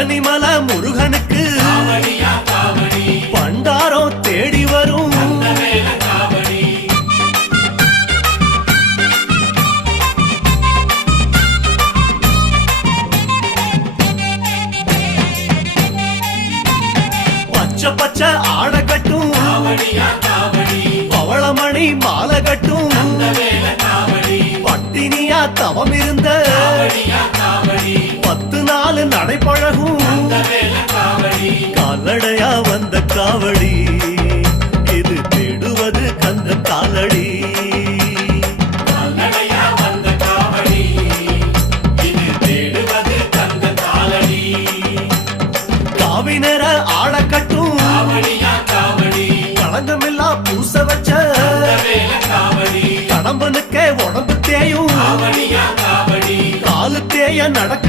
பழனிமல முருகனுக்கு. பண்டாரம் தேடி வரும். பச்சை பச்சை ஆடை கட்டும். பவளமணி மாலை கட்டும். பட்டினியா தவம் இருந்த. காவடி. கால்நடையா வந்த காவடி. இது தேடுவது கந்த காலடி. காவினர ஆட கட்டும். காவடியா காவடி. களங்கமில்லா பூச வச்ச. கடம்பனுக்கே உடம்பு தேயும். காலு தேய நடக்கு